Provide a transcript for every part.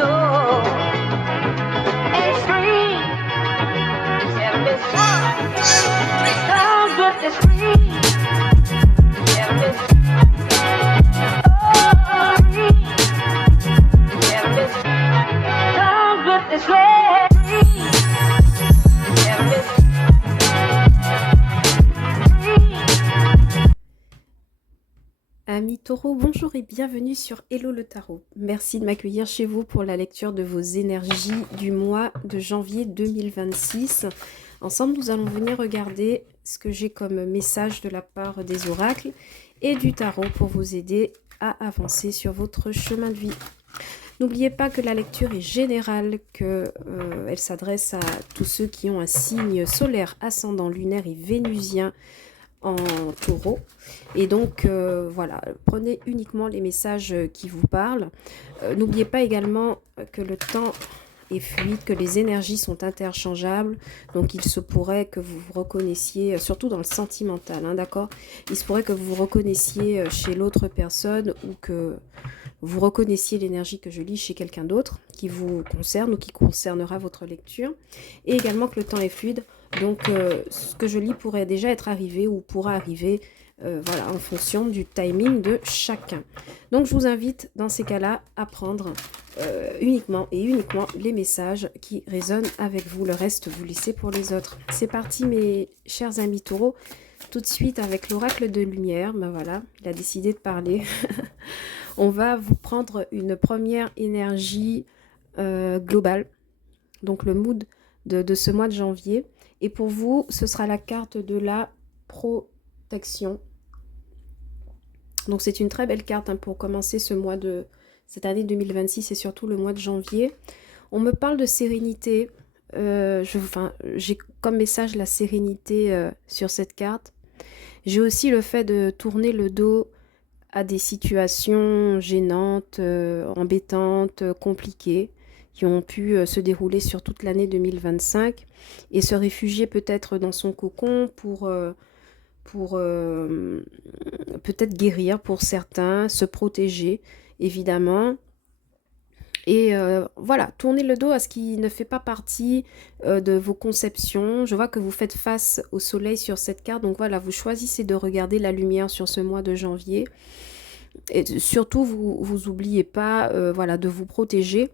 soul is free. Heaven is love, but it's free. Heaven is free. Heaven is love, but it's free. Heaven is Amis taureaux, bonjour et bienvenue sur Hello le Tarot. Merci de m'accueillir chez vous pour la lecture de vos énergies du mois de janvier 2026. Ensemble, nous allons venir regarder ce que j'ai comme message de la part des oracles et du tarot pour vous aider à avancer sur votre chemin de vie. N'oubliez pas que la lecture est générale, qu'elle s'adresse à tous ceux qui ont un signe solaire, ascendant, lunaire et vénusien en taureau. Et donc, voilà, prenez uniquement les messages qui vous parlent. N'oubliez pas également que le temps est fluide, que les énergies sont interchangeables. Donc, il se pourrait que vous vous reconnaissiez, surtout dans le sentimental, hein, d'accord ? Il se pourrait que vous vous reconnaissiez chez l'autre personne ou que vous reconnaissiez l'énergie que je lis chez quelqu'un d'autre qui vous concerne ou qui concernera votre lecture. Et également que le temps est fluide. Donc, ce que je lis pourrait déjà être arrivé ou pourra arriver voilà, en fonction du timing de chacun. Donc, je vous invite dans ces cas-là à prendre uniquement les messages qui résonnent avec vous. Le reste, vous laissez pour les autres. C'est parti, mes chers amis taureaux. Tout de suite, avec l'oracle de lumière, ben voilà, il a décidé de parler. On va vous prendre une première énergie globale. Donc, le mood de ce mois de janvier. Et pour vous, ce sera la carte de la protection. Donc c'est une très belle carte hein, pour commencer ce mois de cette année 2026 et surtout le mois de janvier. On me parle de sérénité. J'ai comme message la sérénité sur cette carte. J'ai aussi le fait de tourner le dos à des situations gênantes, embêtantes, compliquées, qui ont pu se dérouler sur toute l'année 2025 et se réfugier peut-être dans son cocon pour peut-être guérir pour certains, se protéger évidemment. Et voilà, tournez le dos à ce qui ne fait pas partie de vos conceptions. Je vois que vous faites face au soleil sur cette carte. Donc voilà, vous choisissez de regarder la lumière sur ce mois de janvier. Et surtout, vous oubliez pas voilà, de vous protéger.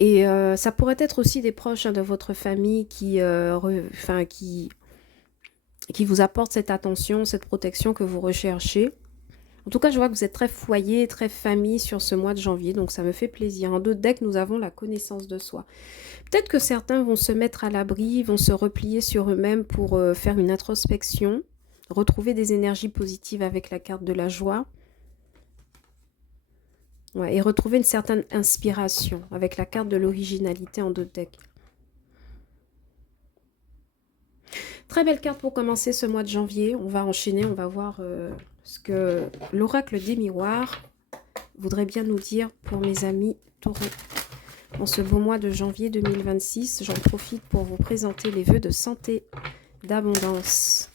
Et ça pourrait être aussi des proches hein, de votre famille qui vous apportent cette attention, cette protection que vous recherchez. En tout cas, je vois que vous êtes très foyer, très famille sur ce mois de janvier, donc ça me fait plaisir. En deux decks, nous avons la connaissance de soi. Peut-être que certains vont se mettre à l'abri, vont se replier sur eux-mêmes pour faire une introspection, retrouver des énergies positives avec la carte de la joie. Ouais, et retrouver une certaine inspiration avec la carte de l'originalité en deux decks. Très belle carte pour commencer ce mois de janvier. On va enchaîner, on va voir ce que l'oracle des miroirs voudrait bien nous dire pour mes amis taureaux. En ce beau mois de janvier 2026, j'en profite pour vous présenter les vœux de santé, d'abondance.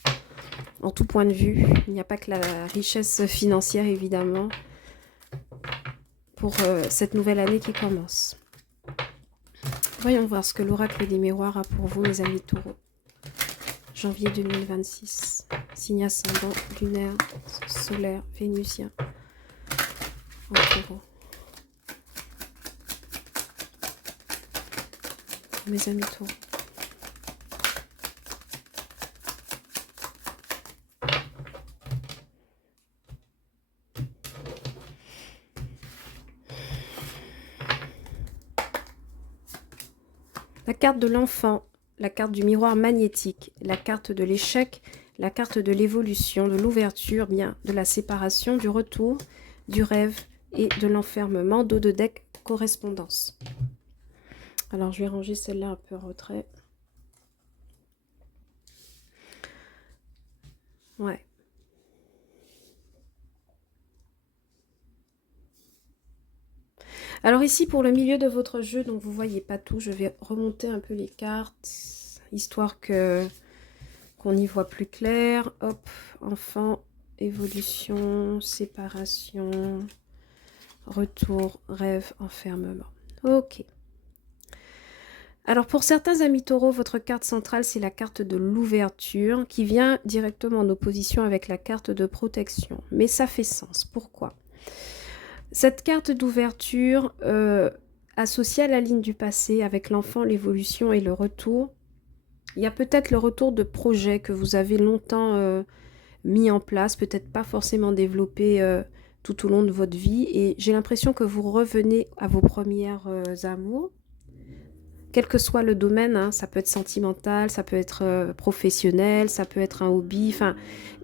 En tout point de vue, il n'y a pas que la richesse financière évidemment pour cette nouvelle année qui commence. Voyons voir ce que l'oracle des miroirs a pour vous, mes amis taureaux. Janvier 2026, signe ascendant, lunaire, solaire, vénusien, en taureau. Mes amis taureaux. La carte de l'enfant, la carte du miroir magnétique, la carte de l'échec, la carte de l'évolution, de l'ouverture, bien de la séparation, du retour, du rêve et de l'enfermement, dos de deck, correspondance. Alors je vais ranger celle-là un peu en retrait. Ouais. Alors ici, pour le milieu de votre jeu, donc vous voyez pas tout, je vais remonter un peu les cartes, histoire qu'on y voit plus clair. Hop, enfant, évolution, séparation. retour, rêve, enfermement. Ok. Alors pour certains amis taureaux, votre carte centrale, c'est la carte de l'ouverture qui vient directement en opposition avec la carte de protection. Mais ça fait sens. Pourquoi? Cette carte d'ouverture associée à la ligne du passé avec l'enfant, l'évolution et le retour, il y a peut-être le retour de projets que vous avez longtemps mis en place, peut-être pas forcément développé tout au long de votre vie. Et j'ai l'impression que vous revenez à vos premières amours. Quel que soit le domaine, hein, ça peut être sentimental, ça peut être professionnel, ça peut être un hobby. Enfin,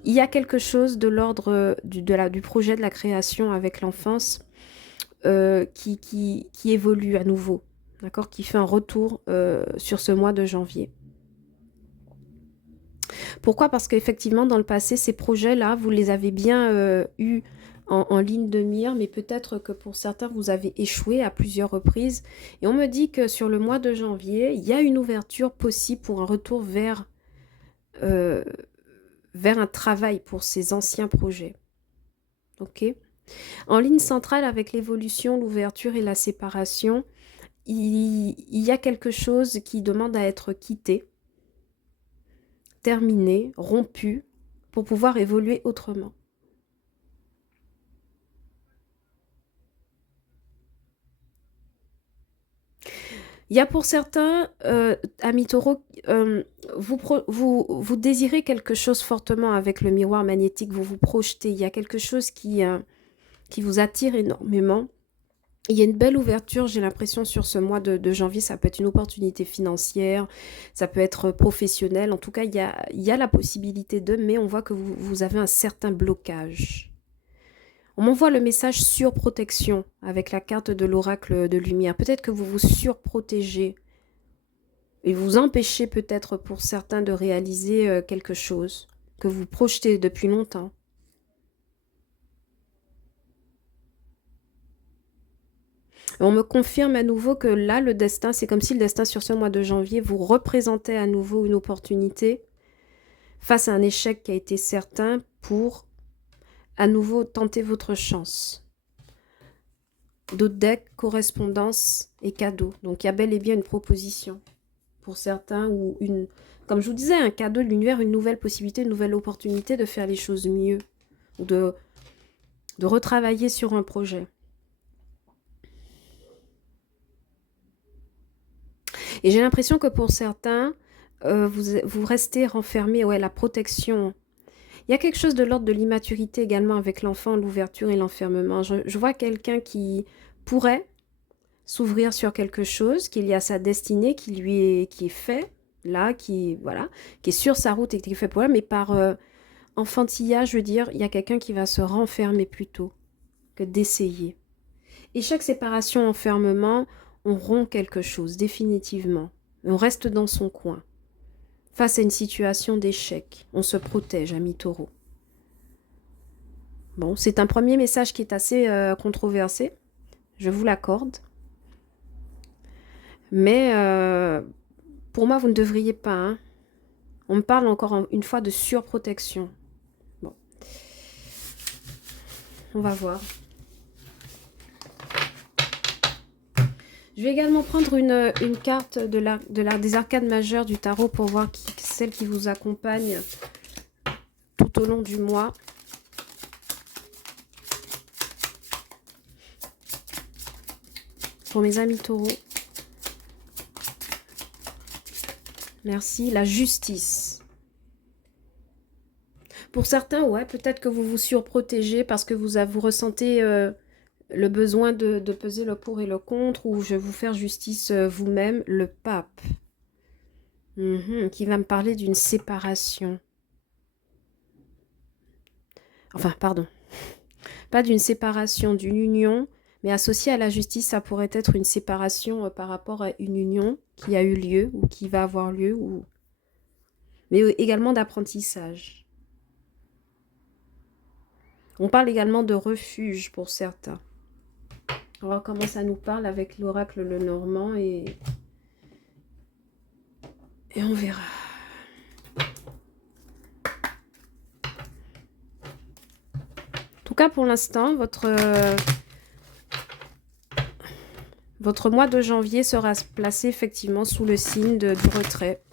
il y a quelque chose de l'ordre du projet de la création avec l'enfance qui évolue à nouveau, d'accord, qui fait un retour sur ce mois de janvier. Pourquoi? Parce qu'effectivement, dans le passé, ces projets-là, vous les avez bien eus en ligne de mire, mais peut-être que pour certains, vous avez échoué à plusieurs reprises. Et on me dit que sur le mois de janvier, il y a une ouverture possible pour un retour vers un travail pour ces anciens projets. Ok? En ligne centrale, avec l'évolution, l'ouverture et la séparation, il y a quelque chose qui demande à être quitté, terminé, rompu, pour pouvoir évoluer autrement. Il y a pour certains, amis taureaux, vous désirez quelque chose fortement avec le miroir magnétique, vous vous projetez, il y a quelque chose qui vous attire énormément. Il y a une belle ouverture, j'ai l'impression, sur ce mois de janvier. Ça peut être une opportunité financière, ça peut être professionnel. En tout cas, il y a la possibilité de, mais on voit que vous avez un certain blocage. On m'envoie le message surprotection avec la carte de l'oracle de lumière. Peut-être que vous vous surprotégez et vous empêchez peut-être pour certains de réaliser quelque chose que vous projetez depuis longtemps. On me confirme à nouveau que là, le destin, c'est comme si le destin sur ce mois de janvier vous représentait à nouveau une opportunité face à un échec qui a été certain pour à nouveau tenter votre chance. D'autres decks, correspondance et cadeau. Donc il y a bel et bien une proposition pour certains ou comme je vous disais, un cadeau de l'univers, une nouvelle possibilité, une nouvelle opportunité de faire les choses mieux ou de retravailler sur un projet. Et j'ai l'impression que pour certains, vous restez renfermé, ouais, la protection. Il y a quelque chose de l'ordre de l'immaturité également avec l'enfant, l'ouverture et l'enfermement. Je vois quelqu'un qui pourrait s'ouvrir sur quelque chose, qu'il y a sa destinée qui est fait, là, voilà, qui est sur sa route et qui est fait pour elle, mais par enfantillage, je veux dire, il y a quelqu'un qui va se renfermer plutôt que d'essayer. Et chaque séparation, enfermement, on rompt quelque chose, définitivement. On reste dans son coin. Face à une situation d'échec, on se protège, ami taureau. Bon, c'est un premier message qui est assez controversé, je vous l'accorde. Mais pour moi, vous ne devriez pas. Hein. On me parle encore une fois de surprotection. Bon. On va voir. Je vais également prendre une carte des arcades majeures du tarot pour voir celle qui vous accompagne tout au long du mois. Pour mes amis taureaux. Merci. La justice. Pour certains, ouais, peut-être que vous vous surprotégez parce que vous ressentez le besoin de peser le pour et le contre, ou je vais vous faire justice vous-même, le pape. Qui va me parler d'une séparation. Enfin, pardon. Pas d'une séparation, d'une union, mais associée à la justice, ça pourrait être une séparation par rapport à une union qui a eu lieu ou qui va avoir lieu, mais également d'apprentissage. On parle également de refuge pour certains. On va voir comment ça nous parle avec l'oracle Lenormand et on verra. En tout cas, pour l'instant, votre Votre mois de janvier sera placé effectivement sous le signe du retrait.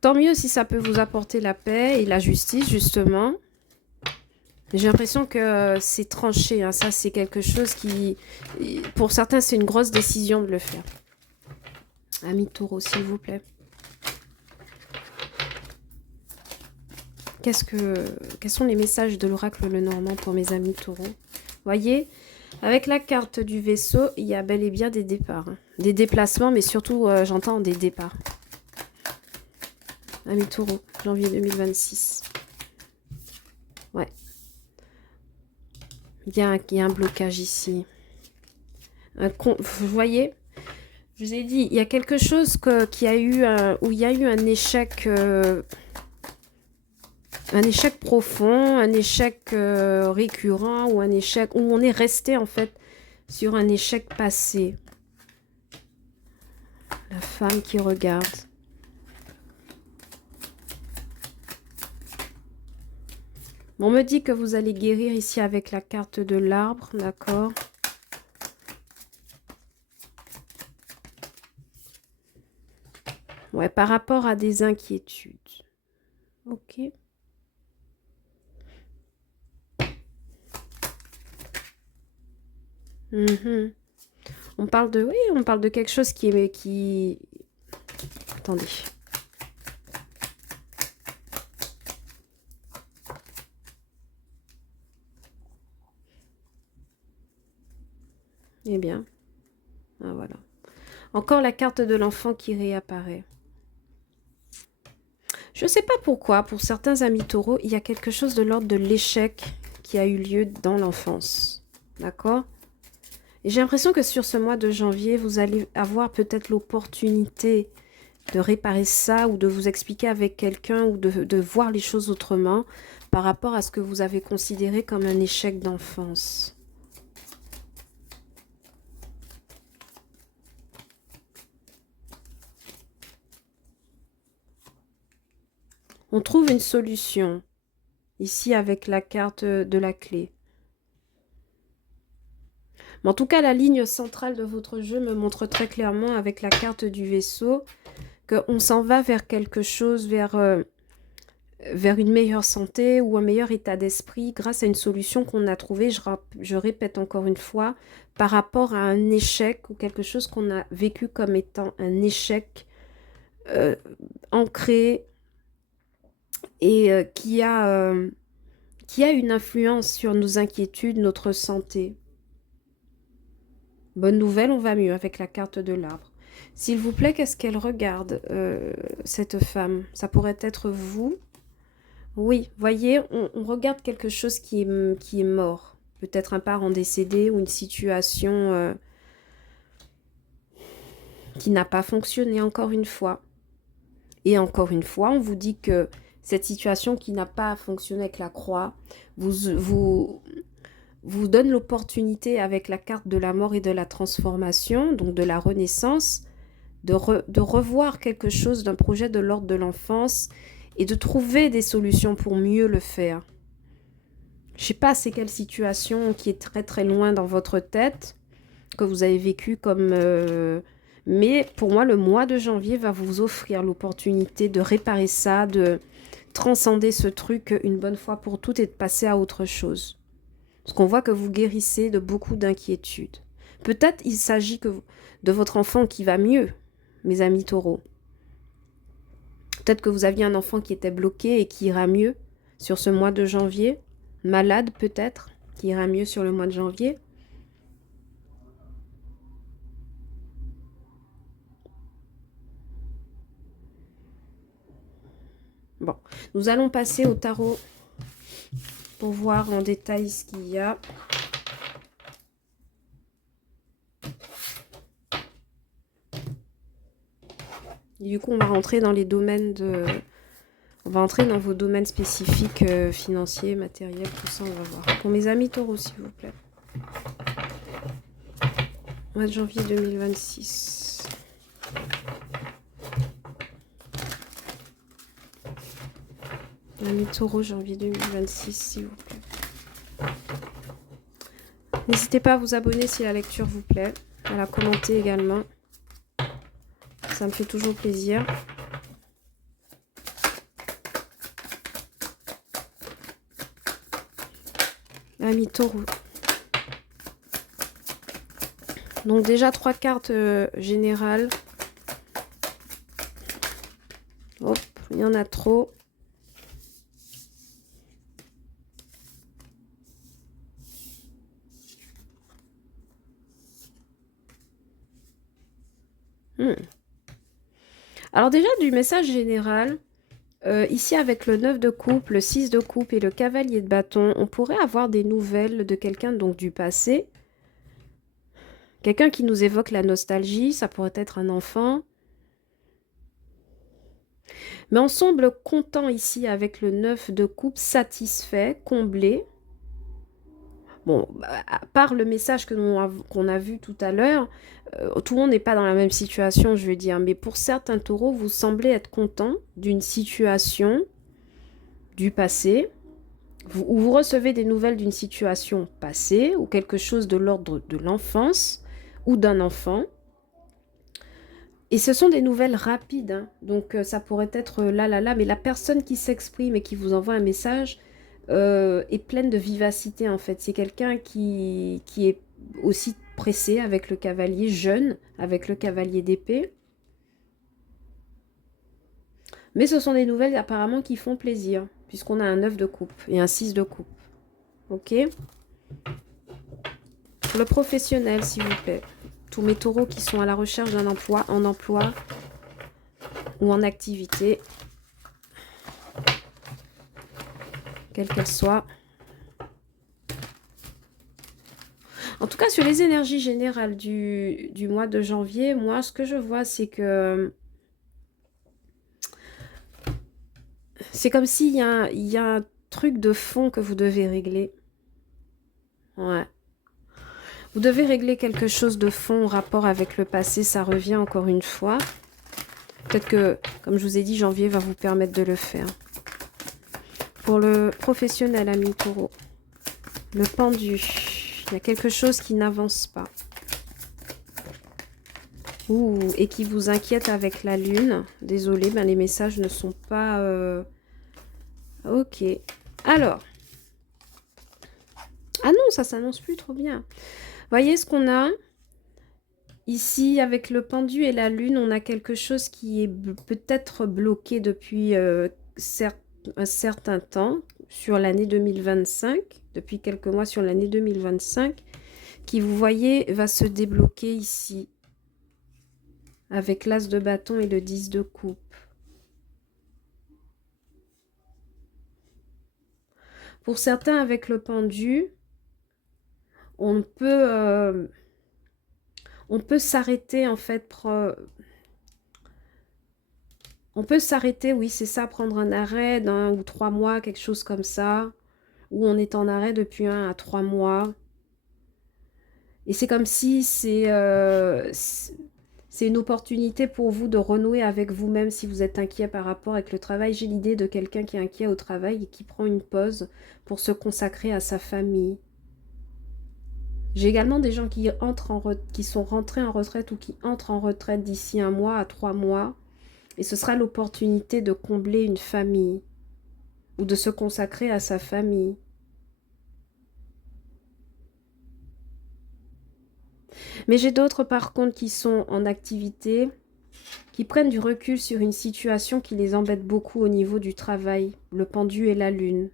Tant mieux si ça peut vous apporter la paix et la justice, justement. J'ai l'impression que c'est tranché. Hein. Ça, c'est quelque chose qui... Pour certains, c'est une grosse décision de le faire. Ami Taureau, s'il vous plaît. Quels sont les messages de l'oracle Lenormand pour mes amis taureaux? Voyez, avec la carte du vaisseau, il y a bel et bien des départs. Hein. Des déplacements, mais surtout, j'entends des départs. Amis taureaux, janvier 2026. Ouais. Il y a un blocage ici. Vous voyez, je vous ai dit, il y a quelque chose où il y a eu un échec... un échec profond, un échec récurrent ou un échec où on est resté en fait sur un échec passé. La femme qui regarde. On me dit que vous allez guérir ici avec la carte de l'arbre, d'accord? Ouais, par rapport à des inquiétudes. Ok. On parle de, oui, on parle de quelque chose qui... Attendez. Eh bien, ah, voilà. Encore la carte de l'enfant qui réapparaît. Je ne sais pas pourquoi, pour certains amis taureaux, il y a quelque chose de l'ordre de l'échec qui a eu lieu dans l'enfance. D'accord? Et j'ai l'impression que sur ce mois de janvier, vous allez avoir peut-être l'opportunité de réparer ça ou de vous expliquer avec quelqu'un ou de voir les choses autrement par rapport à ce que vous avez considéré comme un échec d'enfance. On trouve une solution ici avec la carte de la clé. Mais en tout cas, la ligne centrale de votre jeu me montre très clairement avec la carte du vaisseau qu'on s'en va vers quelque chose, vers une meilleure santé ou un meilleur état d'esprit grâce à une solution qu'on a trouvée, je répète encore une fois, par rapport à un échec ou quelque chose qu'on a vécu comme étant un échec ancré et qui a une influence sur nos inquiétudes, notre santé. Bonne nouvelle, on va mieux avec la carte de l'arbre. S'il vous plaît, qu'est-ce qu'elle regarde, cette femme? Ça pourrait être vous. Oui, voyez, on regarde quelque chose qui est mort. Peut-être un parent décédé ou une situation qui n'a pas fonctionné encore une fois. Et encore une fois, on vous dit que cette situation qui n'a pas fonctionné avec la croix vous donne l'opportunité avec la carte de la mort et de la transformation, donc de la renaissance, de revoir quelque chose d'un projet de l'ordre de l'enfance et de trouver des solutions pour mieux le faire. Je ne sais pas c'est quelle situation qui est très très loin dans votre tête, que vous avez vécu comme... mais pour moi, le mois de janvier va vous offrir l'opportunité de réparer ça, de transcender ce truc une bonne fois pour toutes et de passer à autre chose. Parce qu'on voit que vous guérissez de beaucoup d'inquiétudes. Peut-être il s'agit de votre enfant qui va mieux, mes amis taureaux. Peut-être que vous aviez un enfant qui était bloqué et qui ira mieux sur ce mois de janvier. Malade peut-être, qui ira mieux sur le mois de janvier. Bon, nous allons passer au tarot pour voir en détail ce qu'il y a. Et du coup, on va rentrer dans les domaines de... On va entrer dans vos domaines spécifiques, financiers, matériels, tout ça, on va voir. Pour mes amis taureaux, s'il vous plaît. Mois de janvier 2026. Amis taureaux, janvier 2026, s'il vous plaît. N'hésitez pas à vous abonner si la lecture vous plaît. Voilà, commentez également. Ça me fait toujours plaisir. Ami Taureau. Donc déjà 3 cartes générales. Hop, il y en a trop. Alors déjà du message général, ici avec le 9 de coupe, le 6 de coupe et le cavalier de bâton, on pourrait avoir des nouvelles de quelqu'un donc du passé. Quelqu'un qui nous évoque la nostalgie, ça pourrait être un enfant. Mais on semble content ici avec le 9 de coupe, satisfait, comblé. Bon, à part le message qu'on a vu tout à l'heure, tout le monde n'est pas dans la même situation, je veux dire. Mais pour certains taureaux, vous semblez être content d'une situation du passé, où vous recevez des nouvelles d'une situation passée, ou quelque chose de l'ordre de l'enfance, ou d'un enfant. Et ce sont des nouvelles rapides, hein. Donc ça pourrait être là, mais la personne qui s'exprime et qui vous envoie un message est pleine de vivacité en fait. C'est quelqu'un qui est aussi pressé avec le cavalier, jeune, avec le cavalier d'épée. Mais ce sont des nouvelles apparemment qui font plaisir, puisqu'on a un 9 de coupe et un 6 de coupe. Ok? Pour le professionnel, s'il vous plaît. Tous mes taureaux qui sont à la recherche d'un emploi, en emploi ou en activité, quelle qu'elle soit. En tout cas, sur les énergies générales du mois de janvier, moi, ce que je vois, c'est que c'est comme s'il y a un truc de fond que vous devez régler. Ouais. Vous devez régler quelque chose de fond en rapport avec le passé, ça revient encore une fois. Peut-être que, comme je vous ai dit, janvier va vous permettre de le faire. Pour le professionnel, ami taureau, le pendu, il y a quelque chose qui n'avance pas. Ouh, et qui vous inquiète avec la lune. Désolée, ben les messages ne sont pas... Ok. Alors. Ah non, ça s'annonce plus trop bien. Voyez ce qu'on a ici avec le pendu et la lune. On a quelque chose qui est peut-être bloqué depuis un certain temps sur l'année 2025. Depuis quelques mois sur l'année 2025. Qui, vous voyez, va se débloquer ici. Avec l'as de bâton et le 10 de coupe. Pour certains, avec le pendu, on peut s'arrêter en fait. On peut s'arrêter, oui, c'est ça, prendre un arrêt d'1 ou 3 mois, quelque chose comme ça. Ou on est en arrêt depuis 1 à 3 mois. Et c'est comme si c'est une opportunité pour vous de renouer avec vous-même si vous êtes inquiet par rapport avec le travail. J'ai l'idée de quelqu'un qui est inquiet au travail et qui prend une pause pour se consacrer à sa famille. J'ai également des gens qui sont rentrés en retraite ou qui entrent en retraite d'ici 1 mois à 3 mois. Et ce sera l'opportunité de combler une famille ou de se consacrer à sa famille. Mais j'ai d'autres par contre qui sont en activité, qui prennent du recul sur une situation qui les embête beaucoup au niveau du travail, le pendu et la lune.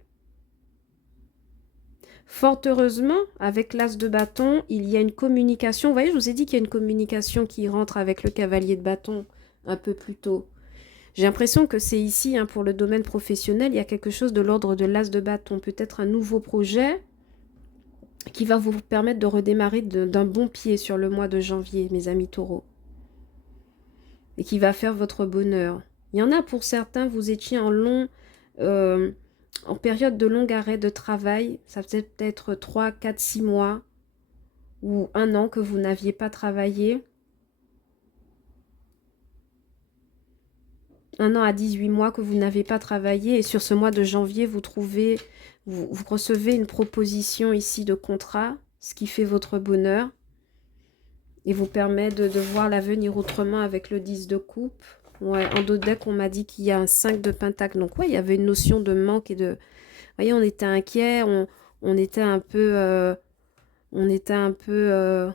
Fort heureusement, avec l'as de bâton, il y a une communication. Vous voyez, je vous ai dit qu'il y a une communication qui rentre avec le cavalier de bâton un peu plus tôt. J'ai l'impression que c'est ici, hein, pour le domaine professionnel, il y a quelque chose de l'ordre de l'as de bâton. Peut-être un nouveau projet qui va vous permettre de redémarrer d'un bon pied sur le mois de janvier, mes amis taureaux. Et qui va faire votre bonheur. Il y en a pour certains, vous étiez en période de long arrêt de travail. Ça faisait peut-être 3, 4, 6 mois ou 1 an que vous n'aviez pas travaillé. 1 an à 18 mois que vous n'avez pas travaillé. Et sur ce mois de janvier, vous recevez une proposition ici de contrat, ce qui fait votre bonheur. et vous permet de voir l'avenir autrement avec le 10 de coupe. Ouais, en dos de deck, on m'a dit qu'il y a un 5 de pentacle. Donc, ouais, il y avait une notion de manque et de... Vous voyez, on était inquiet, on était un peu... on était un peu...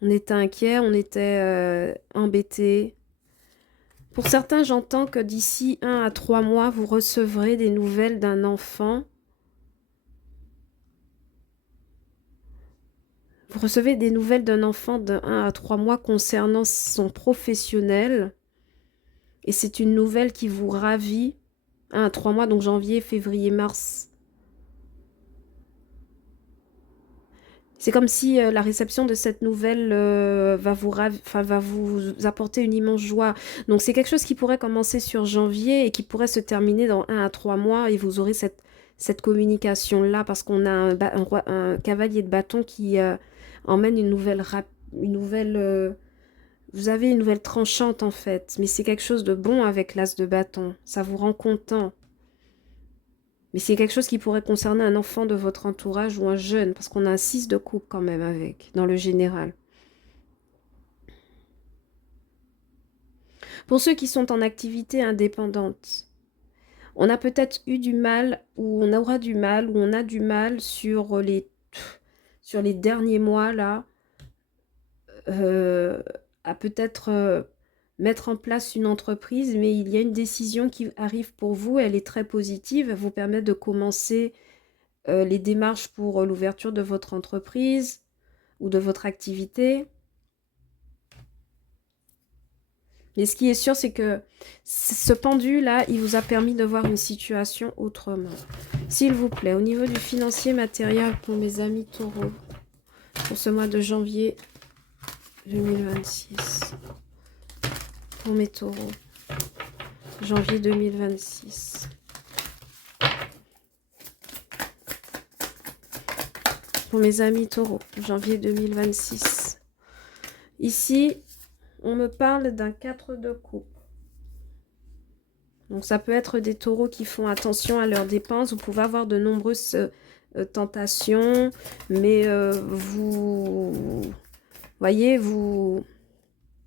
on était inquiet, on était embêté. Pour certains, j'entends que d'ici 1 à 3 mois, vous recevrez des nouvelles d'un enfant. Vous recevez des nouvelles d'un enfant de 1 à 3 mois concernant son professionnel. Et c'est une nouvelle qui vous ravit. 1 à 3 mois, donc janvier, février, mars. C'est comme si la réception de cette nouvelle va vous apporter une immense joie. Donc c'est quelque chose qui pourrait commencer sur janvier et qui pourrait se terminer dans 1 à 3 mois et vous aurez cette communication-là parce qu'on a un cavalier de bâton qui emmène une nouvelle... vous avez une nouvelle tranchante en fait, mais c'est quelque chose de bon avec l'as de bâton. Ça vous rend content. Mais c'est quelque chose qui pourrait concerner un enfant de votre entourage ou un jeune, parce qu'on a un 6 de coupe quand même avec, dans le général. Pour ceux qui sont en activité indépendante, on a peut-être eu du mal, ou on aura du mal, ou on a du mal sur les derniers mois, là, à peut-être mettre en place une entreprise, mais il y a une décision qui arrive pour vous, elle est très positive, elle vous permet de commencer les démarches pour l'ouverture de votre entreprise ou de votre activité. Mais ce qui est sûr, c'est que ce pendu-là, il vous a permis de voir une situation autrement. S'il vous plaît, au niveau du financier matériel pour mes amis taureaux, pour ce mois de janvier 2026, pour mes taureaux, janvier 2026. Pour mes amis taureaux, janvier 2026. Ici, on me parle d'un 4 de coupe. Donc ça peut être des taureaux qui font attention à leurs dépenses. Vous pouvez avoir de nombreuses tentations, mais vous voyez,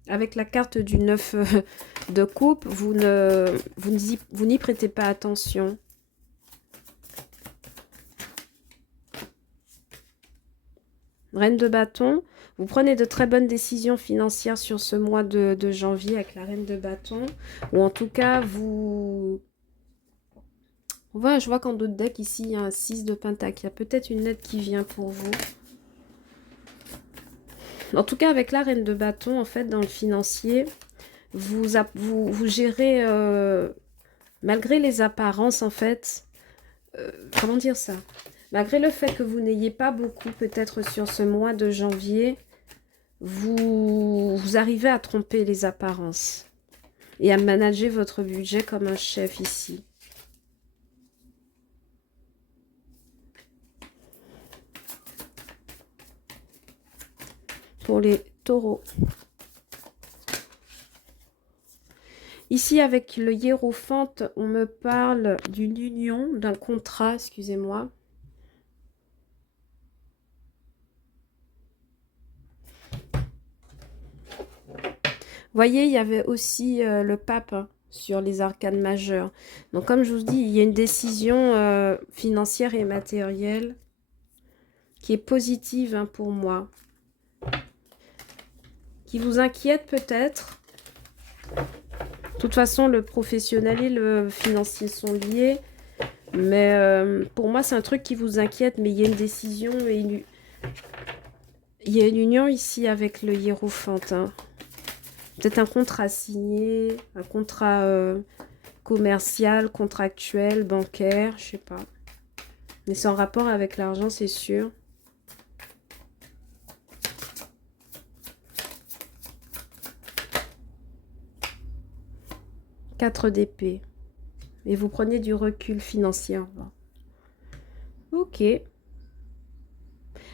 avec la carte du 9 de coupe, vous n'y prêtez pas attention. Reine de bâton, vous prenez de très bonnes décisions financières sur ce mois de janvier avec la reine de bâton. Ou en tout cas, vous... Ouais, je vois qu'en d'autres decks, ici, il y a un 6 de pentacle. Il y a peut-être une aide qui vient pour vous. En tout cas, avec la reine de bâton, en fait, dans le financier, vous gérez, malgré les apparences, en fait, comment dire ça? Malgré le fait que vous n'ayez pas beaucoup, peut-être sur ce mois de janvier, vous arrivez à tromper les apparences et à manager votre budget comme un chef ici. Pour les taureaux. Ici, avec le hiérophante, on me parle d'une union, d'un contrat, excusez-moi. Voyez, il y avait aussi le pape hein, sur les arcanes majeures. Donc, comme je vous dis, il y a une décision financière et matérielle qui est positive hein, pour moi. Qui vous inquiète peut-être. De toute façon, le professionnel et le financier sont liés. Mais pour moi, c'est un truc qui vous inquiète. Mais il y a une décision et il y a une union ici avec le hiérophante. Hein. Peut-être un contrat signé, un contrat commercial, contractuel, bancaire, je sais pas. Mais c'est en rapport avec l'argent, c'est sûr. Quatre d'épée. Et vous prenez du recul financier. Ok.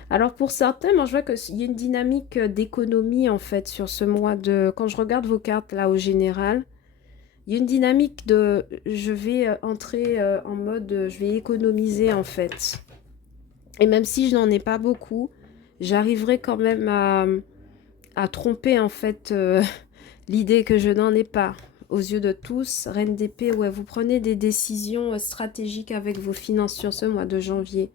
Alors pour certains, moi je vois qu'il y a une dynamique d'économie en fait sur ce mois de... Quand je regarde vos cartes là au général, il y a une dynamique de... Je vais entrer en mode... Je vais économiser en fait. Et même si je n'en ai pas beaucoup, j'arriverai quand même à tromper en fait l'idée que je n'en ai pas. Aux yeux de tous, Reine d'épée, ouais, vous prenez des décisions stratégiques avec vos finances sur ce mois de janvier.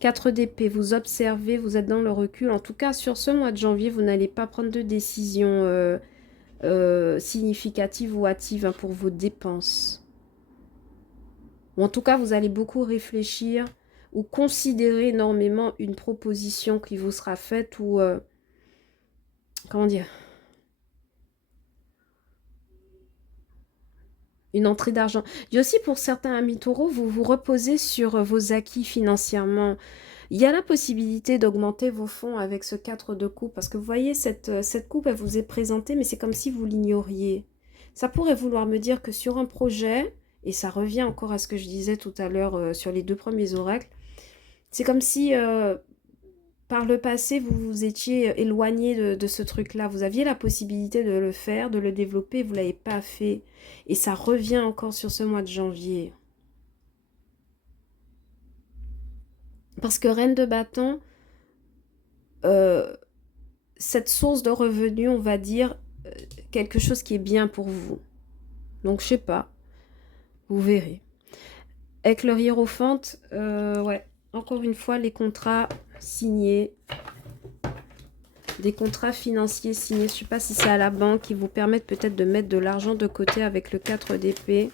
4 d'épée, vous observez, vous êtes dans le recul. En tout cas, sur ce mois de janvier, vous n'allez pas prendre de décision significative ou hâtive hein, pour vos dépenses. Ou en tout cas, vous allez beaucoup réfléchir ou considérer énormément une proposition qui vous sera faite ou... comment dire, une entrée d'argent. Et aussi pour certains amis taureaux, vous vous reposez sur vos acquis financièrement. Il y a la possibilité d'augmenter vos fonds avec ce 4 de coupe. Parce que vous voyez, cette coupe, elle vous est présentée, mais c'est comme si vous l'ignoriez. Ça pourrait vouloir me dire que sur un projet, et ça revient encore à ce que je disais tout à l'heure sur les 2 premiers oracles, c'est comme si par le passé, vous vous étiez éloigné de ce truc-là. Vous aviez la possibilité de le faire, de le développer, vous ne l'avez pas fait. Et ça revient encore sur ce mois de janvier. Parce que Reine de bâton, cette source de revenus, on va dire, quelque chose qui est bien pour vous. Donc, je sais pas. Vous verrez. Avec le hiérophante, ouais. Encore une fois, les contrats signés. Des contrats financiers signés. Je ne sais pas si c'est à la banque qui vous permettent peut-être de mettre de l'argent de côté avec le 4 d'épée.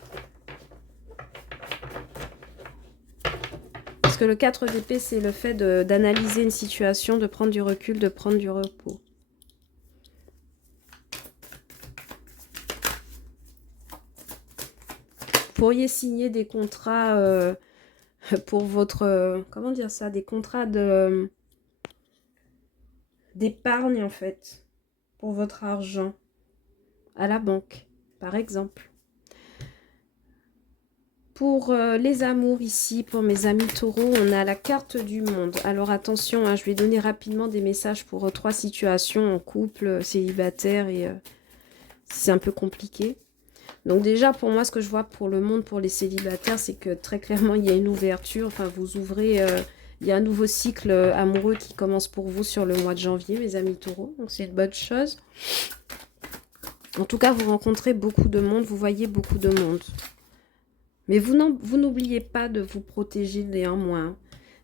Parce que le 4 d'épée, c'est le fait d'analyser une situation, de prendre du recul, de prendre du repos. Vous pourriez signer des contrats pour votre... comment dire ça? Des contrats d'épargne, en fait, pour votre argent à la banque, par exemple. Pour les amours ici, pour mes amis taureaux, on a la carte du monde. Alors attention, hein, je vais donner rapidement des messages pour 3 situations en couple, célibataire et c'est un peu compliqué. Donc déjà, pour moi, ce que je vois pour le monde, pour les célibataires, c'est que très clairement, il y a une ouverture. Enfin, vous ouvrez, il y a un nouveau cycle amoureux qui commence pour vous sur le mois de janvier, mes amis taureaux. Donc c'est une bonne chose. En tout cas, vous rencontrez beaucoup de monde, vous voyez beaucoup de monde. Mais vous n'oubliez pas de vous protéger néanmoins.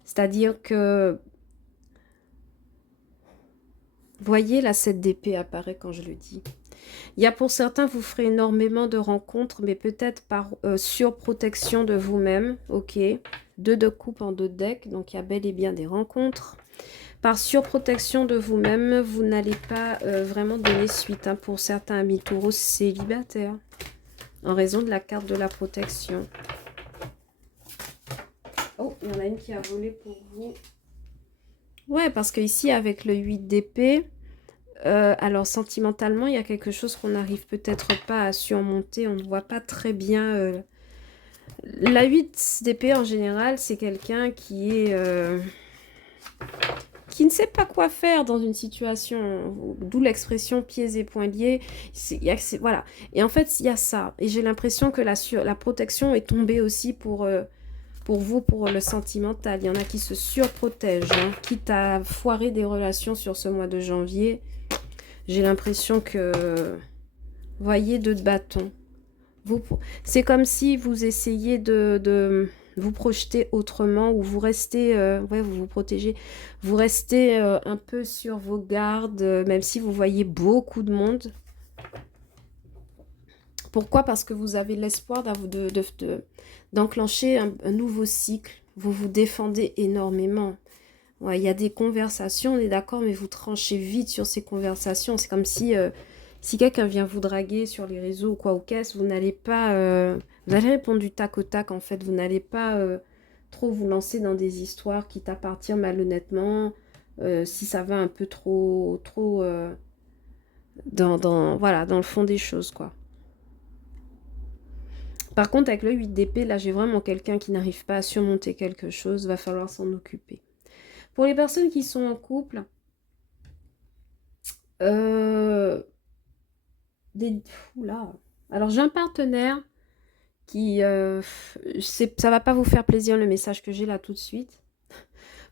C'est-à-dire que, voyez, la 7 d'épée apparaît quand je le dis. Il y a pour certains, vous ferez énormément de rencontres, mais peut-être par surprotection de vous-même. Ok. 2 de coupe en 2 decks, donc il y a bel et bien des rencontres. Par surprotection de vous-même, vous n'allez pas vraiment donner suite hein, pour certains amis taureaux célibataires. En raison de la carte de la protection. Oh, il y en a une qui a volé pour vous. Ouais, parce que ici, avec le 8 d'épée, alors sentimentalement, il y a quelque chose qu'on n'arrive peut-être pas à surmonter. On ne voit pas très bien. La 8 d'épée, en général, c'est quelqu'un qui est... qui ne sait pas quoi faire dans une situation, d'où l'expression pieds et poings liés. Voilà. Et en fait, il y a ça. Et j'ai l'impression que la protection est tombée aussi pour vous, pour le sentimental. Il y en a qui se surprotègent, hein, quitte à foirer des relations sur ce mois de janvier. J'ai l'impression que, voyez, 2 de bâton. C'est comme si vous essayez de vous projeter autrement ou vous restez, ouais, vous vous protégez, vous restez un peu sur vos gardes, même si vous voyez beaucoup de monde. Pourquoi? Parce que vous avez l'espoir d'enclencher un nouveau cycle. Vous vous défendez énormément. Ouais, il y a des conversations, on est d'accord, mais vous tranchez vite sur ces conversations. C'est comme si... si quelqu'un vient vous draguer sur les réseaux ou quoi ou qu'est-ce, vous n'allez pas... vous allez répondre du tac au tac, en fait. Vous n'allez pas trop vous lancer dans des histoires qui t'appartiennent malhonnêtement. Si ça va un peu trop voilà, dans le fond des choses, quoi. Par contre, avec le 8 d'épée, là, j'ai vraiment quelqu'un qui n'arrive pas à surmonter quelque chose. Va falloir s'en occuper. Pour les personnes qui sont en couple... Oula. Alors, j'ai un partenaire qui... ça va pas vous faire plaisir le message que j'ai là tout de suite.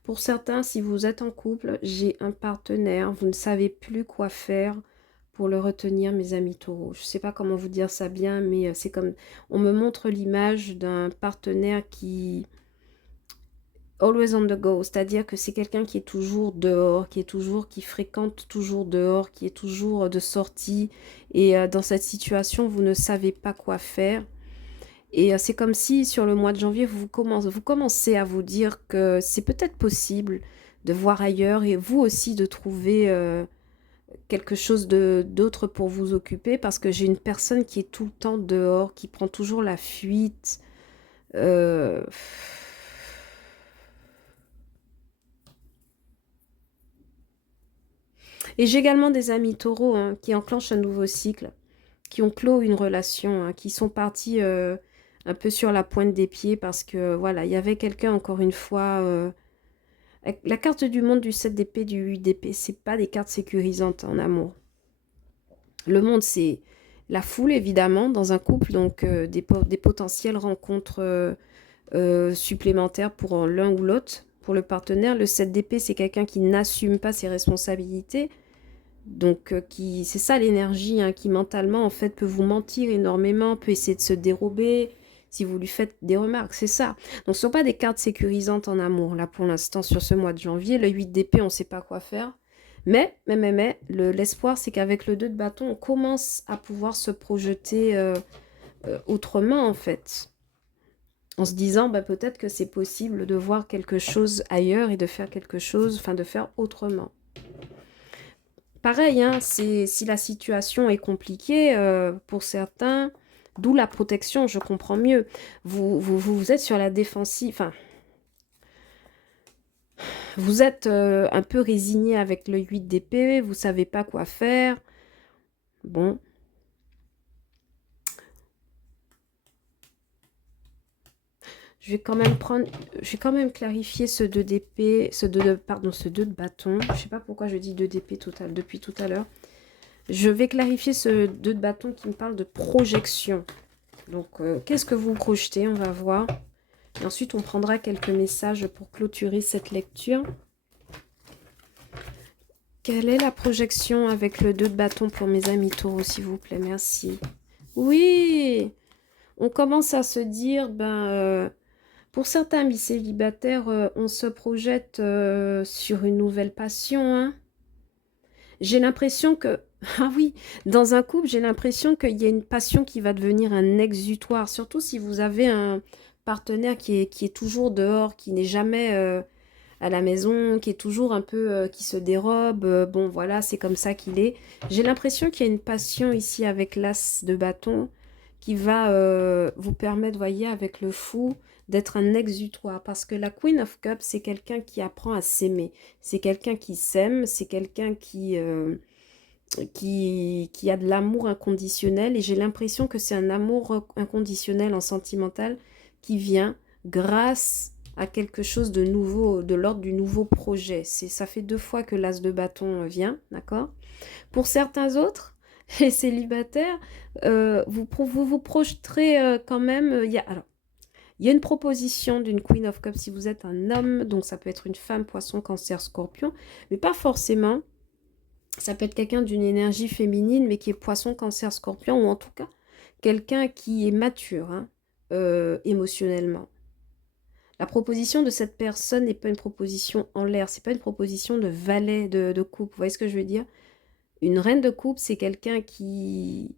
Pour certains, si vous êtes en couple, j'ai un partenaire, vous ne savez plus quoi faire pour le retenir, mes amis taureaux. Je ne sais pas comment vous dire ça bien, mais c'est comme... On me montre l'image d'un partenaire qui... Always on the go, c'est-à-dire que c'est quelqu'un qui est toujours dehors, qui fréquente toujours dehors, qui est toujours de sortie. Et dans cette situation, vous ne savez pas quoi faire. Et c'est comme si sur le mois de janvier, vous commencez à vous dire que c'est peut-être possible de voir ailleurs et vous aussi de trouver quelque chose d'autre pour vous occuper parce que j'ai une personne qui est tout le temps dehors, qui prend toujours la fuite. Euh, Et j'ai également des amis taureaux hein, qui enclenchent un nouveau cycle, qui ont clos une relation, hein, qui sont partis un peu sur la pointe des pieds parce que voilà, il y avait quelqu'un encore une fois. La carte du monde du 7 d'épée, du 8 d'épée, c'est pas des cartes sécurisantes en amour. Le monde, c'est la foule évidemment dans un couple, donc des potentielles rencontres supplémentaires pour l'un ou l'autre, pour le partenaire. Le 7 d'épée, c'est quelqu'un qui n'assume pas ses responsabilités. Donc, c'est ça l'énergie hein, qui mentalement, en fait, peut vous mentir énormément, peut essayer de se dérober si vous lui faites des remarques, c'est ça. Donc, ce ne sont pas des cartes sécurisantes en amour, là, pour l'instant, sur ce mois de janvier. Le 8 d'épée, on ne sait pas quoi faire. Mais l'espoir, c'est qu'avec le 2 de bâton, on commence à pouvoir se projeter autrement, en fait. En se disant, bah, peut-être que c'est possible de voir quelque chose ailleurs et de faire quelque chose, enfin, de faire autrement. Pareil, hein, si la situation est compliquée pour certains, d'où la protection, je comprends mieux. Vous êtes sur la défensive, enfin, vous êtes un peu résigné avec le 8 d'épée, vous savez pas quoi faire. Bon. Je vais quand même clarifier ce 2 d'épée, ce 2 de bâton. Je sais pas pourquoi je dis 2 d'épée depuis tout à l'heure. Je vais clarifier ce 2 de bâton qui me parle de projection. Donc, qu'est-ce que vous projetez? On va voir. Et ensuite, on prendra quelques messages pour clôturer cette lecture. Quelle est la projection avec le 2 de bâton pour mes amis taureaux, s'il vous plaît? Merci. Oui! On commence à se dire, pour certains amis célibataires, on se projette sur une nouvelle passion. Hein. J'ai l'impression que... Ah oui, dans un couple, j'ai l'impression qu'il y a une passion qui va devenir un exutoire. Surtout si vous avez un partenaire qui est toujours dehors, qui n'est jamais à la maison, qui est toujours un peu... qui se dérobe. Bon, voilà, c'est comme ça qu'il est. J'ai l'impression qu'il y a une passion ici avec l'as de bâton qui va vous permettre, voyez, avec le fou, d'être un exutoire. Parce que la Queen of Cups, c'est quelqu'un qui apprend à s'aimer. C'est quelqu'un qui s'aime, c'est quelqu'un qui a de l'amour inconditionnel. Et j'ai l'impression que c'est un amour inconditionnel en sentimental qui vient grâce à quelque chose de nouveau, de l'ordre du nouveau projet. Ça fait 2 fois que l'as de bâton vient, d'accord? Pour certains autres, les célibataires, vous projeterez quand même. Il y a une proposition d'une Queen of Cups si vous êtes un homme, donc ça peut être une femme, poisson, cancer, scorpion, mais pas forcément. Ça peut être quelqu'un d'une énergie féminine, mais qui est poisson, cancer, scorpion, ou en tout cas, quelqu'un qui est mature hein, émotionnellement. La proposition de cette personne n'est pas une proposition en l'air, c'est pas une proposition de valet de coupe. Vous voyez ce que je veux dire? Une reine de coupe, c'est quelqu'un qui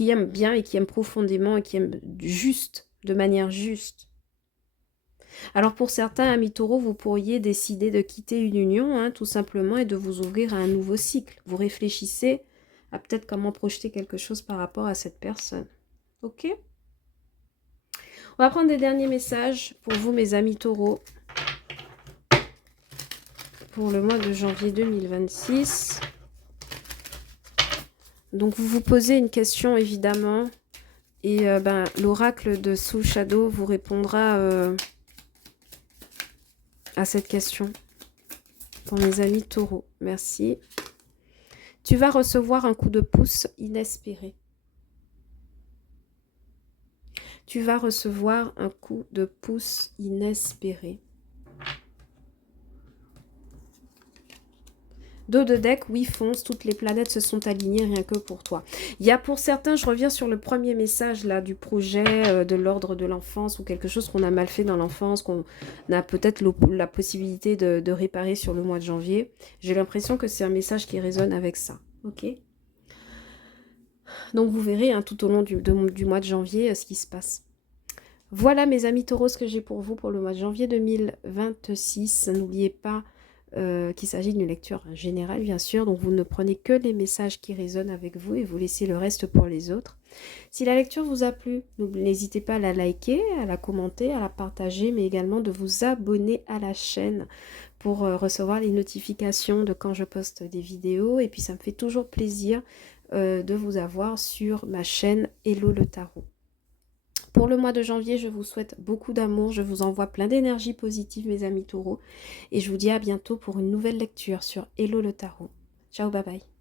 aime bien et qui aime profondément et qui aime juste, de manière juste. Alors pour certains, amis taureaux, vous pourriez décider de quitter une union, hein, tout simplement, et de vous ouvrir à un nouveau cycle. Vous réfléchissez à peut-être comment projeter quelque chose par rapport à cette personne. Ok? On va prendre des derniers messages pour vous, mes amis taureaux, pour le mois de janvier 2026. Donc vous vous posez une question, évidemment, et l'oracle de Soul Shadow vous répondra à cette question. Pour mes amis taureaux, merci. Tu vas recevoir un coup de pouce inespéré. Tu vas recevoir un coup de pouce inespéré. Dos de deck, oui, fonce, toutes les planètes se sont alignées rien que pour toi. Il y a pour certains, je reviens sur le premier message là du projet de l'ordre de l'enfance ou quelque chose qu'on a mal fait dans l'enfance, qu'on a peut-être la possibilité de réparer sur le mois de janvier. J'ai l'impression que c'est un message qui résonne avec ça, ok? Donc vous verrez hein, tout au long du mois de janvier ce qui se passe. Voilà mes amis taureaux ce que j'ai pour vous pour le mois de janvier 2026. N'oubliez pas qu'il s'agit d'une lecture générale bien sûr, donc vous ne prenez que les messages qui résonnent avec vous et vous laissez le reste pour les autres. Si la lecture vous a plu, n'hésitez pas à la liker, à la commenter, à la partager, mais également de vous abonner à la chaîne pour recevoir les notifications de quand je poste des vidéos. Et puis ça me fait toujours plaisir de vous avoir sur ma chaîne Hello le Tarot. Pour le mois de janvier, je vous souhaite beaucoup d'amour, je vous envoie plein d'énergie positive mes amis taureaux et je vous dis à bientôt pour une nouvelle lecture sur Hello le Tarot. Ciao, bye bye.